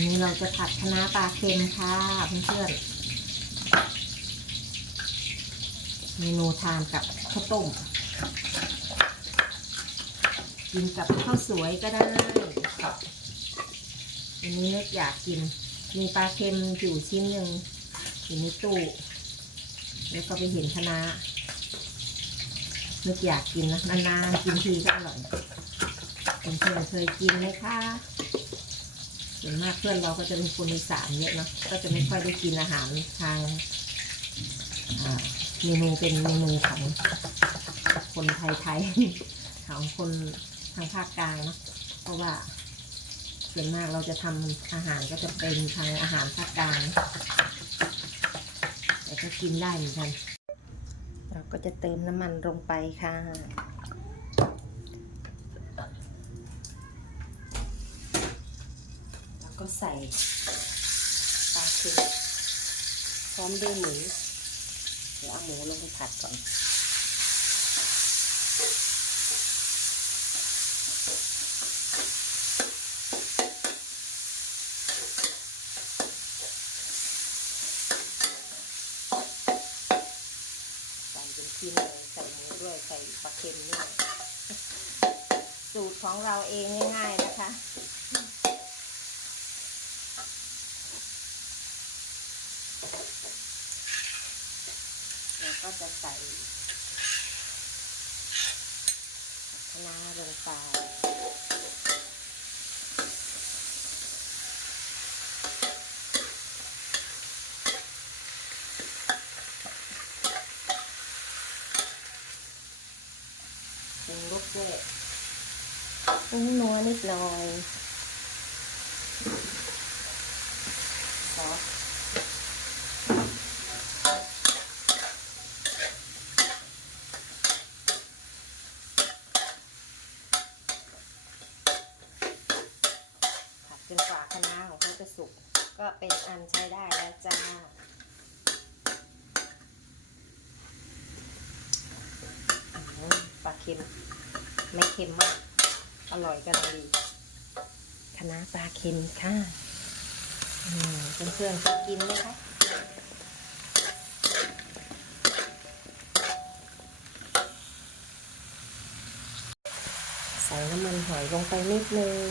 วันนี้เราจะผัดคะน้าปลาเค็มค่ะเพื่อนๆเมนูทานกับข้าวต้มกินกับข้าวสวยก็ได้วันนี้นึกอยากกิน มีปลาเค็มอยู่ชิ้นหนึ่งอยู่ในตู้ แล้วก็ไปเห็นคะน้านึกอยากกินนะนานๆกินทีก็อร่อยเพื่อนๆเคยกินไหมคะ ส่วนมากเพื่อนเราก็จะเป็นคนอีสานเยอะเนาะก็จะไม่ค่อยได้กินอาหารทางเมนูเป็นเมนูของคนไทยๆของคนทางภาคกลางเนาะเพราะว่าส่วนมากเราจะทำอาหารก็จะเป็นทางอาหารภาคกลางแต่ก็กินได้เหมือนกัน เราก็จะเติมน้ำมันลงไปค่ะ ก็ใส่ปลาเค็มพร้อมด้วยหมูเดี๋ยวเอาหมูลงไปผัดก่อนกินเลยใส่หมูด้วยใส่ปลาเค็มด้วยสูตรของเราเองง่ายๆนะคะ เรา ก็จะใส่คะน้าลงไปปรุงรสด้วยปรุงนัวนิดหน่อยซอส ผัด จนกว่าคะน้าของเขาจะสุก ก็เป็นอันใช้ได้แล้วจ้าปลาเค็ม ไม่เค็มมาก อร่อยกันดีคะน้าปลาเค็มค่ะอืมเพื่อนๆเคยกินไหมคะใส่น้ำมันหอยลงไปนิดนึง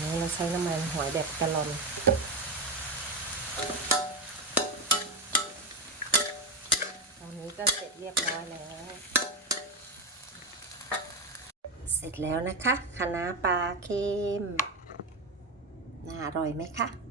นี้เราใช้น้ำมันหอยแบบกะลอน ตอนนี้ก็เสร็จเรียบร้อยแล้ว เสร็จแล้วนะคะคะน้าปลาเค็มน่าอร่อยไหมคะ